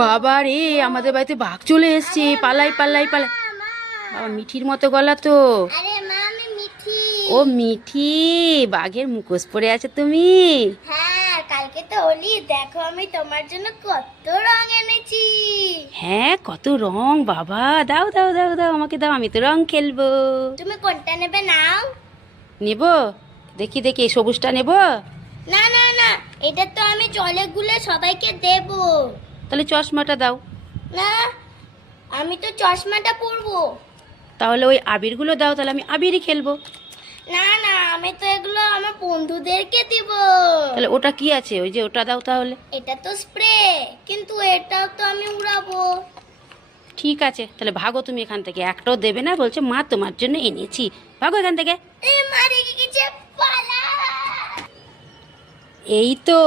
বাবা রে, আমাদের বাড়িতে বাঘ চলে এসছে, পালাই পালাই পালাই। বাবা, মিঠির মতো গলা তো। আরে মা, আমি মিঠি। ও মিঠি, বাঘের মুখোশ পরে আছে তুমি? হ্যাঁ, কালকে তো হোলি, দেখো আমি তোমার জন্য কত রং এনেছি। হ্যাঁ, কত রং বাবা। দাও দাও দাও দাও, আমাকে দাও, আমি তো রং খেলবো। তুমি কোনটা নেবে নাও। নেব, দেখি দেখি, এই সবুজটা নেব। না না না, এটা তো আমি জলে গুলে সবাইকে দেব। তাহলে চশমাটা দাও। না, আমি তো চশমাটা পরবো। তাহলে ওই আবিরগুলো দাও, তাহলে আমি আবিরই খেলবো। না না, আমি তো এগুলো আমার বন্ধুদেরকে দিব। তাহলে ওটা কি আছে, ওই যে ওটা দাও তাহলে। এটা তো স্প্রে, কিন্তু এটাও তো আমি উড়াবো। ঠিক আছে, তাহলে ভাগো তুমি এখান থেকে, একটাও দেবে না, বলছে মা তোমার জন্য এনেছি। ভাগো এখান থেকে। এ মা, রেগে গেছে, পালা। এই তো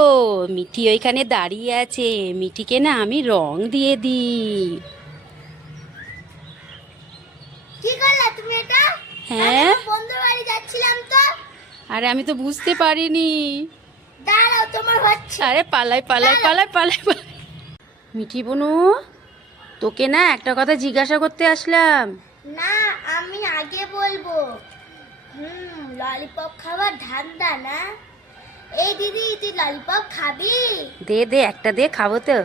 মিঠি ওইখানে দাঁড়িয়ে আছে, মিঠিকে না আমি রং দিয়ে দিই। কি করলা তুমি এটা? হ্যাঁ, আমি বন্ধুর বাড়ি যাচ্ছিলাম তো। আরে আমি তো বুঝতে পারিনি। দাঁড়াও, তোমার হচ্ছে। আরে পালাই পালাই পালাই পালাই পালাই। মিঠি বোনু, তোকে না একটা কথা জিজ্ঞাসা করতে আসলাম। না, আমি আগে বলবো। ললিপপ খাবার ধান্দা না? এই দিদি, তুই ললিপপ খাবি? দে দে, একটা দে, খাবো তো।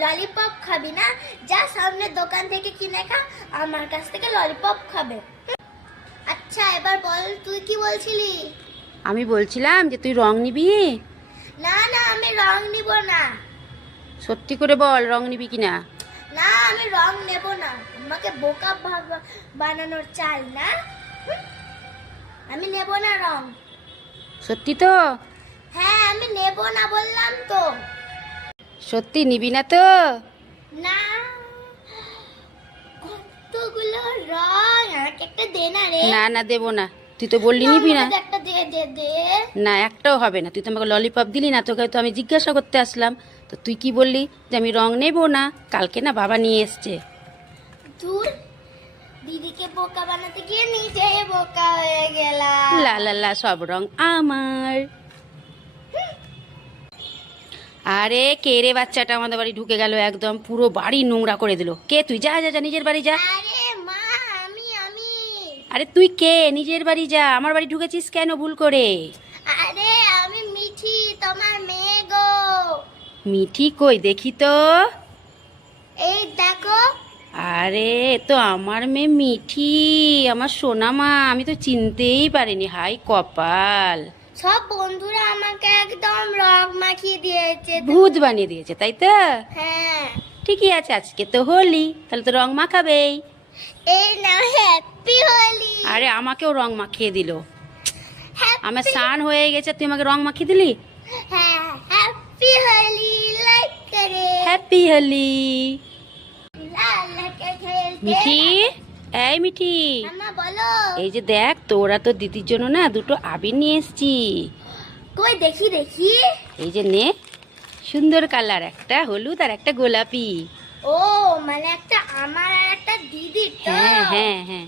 ললিপপ খাবি না? যা সামনের দোকান থেকে কিনে খা, আমার কাছ থেকে ললিপপ খাবে। আচ্ছা, এবার বল, তুই কি বলছিলি? আমি বলছিলাম যে তুই রং নিবি। না না, আমি রং নিব না। সত্যি করে বল, রং নিবি কিনা। না, আমি রং নেব না। আমাকে বোকা বানানোর চাল না। আমি নেব না রং। সত্যি তো? হ্যাঁ, আমি নেব না বললাম তো। সত্যি নিবি না তো? না, কতগুলো রং, আমাকে একটা দে না রে। না না, দেবো না। তুই তো বললি নিবি না। আমাকে একটা দে দে দে। না, একটাও হবে না। তুই তো আমাকে ললিপপ দিলি না, তোকে তো আমি জিজ্ঞাসা করতে আসলাম। তো তুই কি বললি যে আমি রং নেবো না? কালকে না বাবা নিয়ে এসছে। দূর, দিদিকে বোকা বানাতে গিয়ে নিজে বোকা হয়ে গেলাম। লা লা লা, সব রং আমার। আরে কে রে বাচ্চাটা আমাদের বাড়ি ঢুকে গেল, একদম পুরো বাড়ি নোংরা করে দিল। কে তুই? যা যা যা, নিজের বাড়ি যা। আরে মা, আমি আরে তুই কে? নিজের বাড়ি যা, আমার বাড়ি ঢুকেছিস কেন ভুল করে? আরে আমি মিঠি, তোমার মেয়ে গো। মিঠি কই দেখি তো। এই দেখো। আরে এ তো আমার মেয়ে মিঠি, আমার সোনা মা। আমি তো চিনতেই পারিনি, হাই কপাল। সব বন্ধুরা আমাকে একদম রং মাখিয়ে দিয়েছে। ভূত বানিয়ে দিয়েছে, তাই তো? হ্যাঁ। ঠিকই আছে, আজকে তো হোলি, তাহলে তো রং মাখাবেই। এই না, হ্যাপি হোলি। আরে আমাকেও রং মাখিয়ে দিল। হ্যাপি। আমার স্নান হয়ে গেছে, তুই আমাকে রং মাখিয়ে দিলি। হ্যাঁ, হ্যাপি হোলি, লাইক করে। হ্যাপি হোলি। লালকে খেলতে। মিঠি, এই মিঠি, মামা বলো। এই যে দেখ, তোরা তো দিদির জন্য না দুটো আবির নিয়ে এসছি। কই দেখি দেখি। এই যে নে, সুন্দর কালার, একটা হলুদ আর একটা গোলাপি। ও, মানে একটা আমার আর একটা দিদির তো। হ্যাঁ হ্যাঁ হ্যাঁ।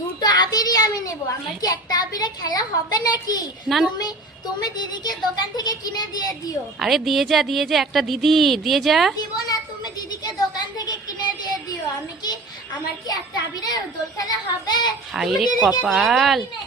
দুটো আবিরই আমি নেব। আমার কি একটা আবিরে খেলা হবে নাকি? না। তুমি তুমি দিদিকে দোকান থেকে কিনে দিয়ে দিও। আরে দিয়ে যা দিয়ে যা, একটা দিদি দিয়ে যা। দিব না, তুমি দিদিকে দোকান থেকে কিনে দিয়ে দিও। আমার কি একটা আবিরে দোল খেলা হবে? হায় তুমি রে দিদিকে দিয়ে কপাল। দাও কিনে।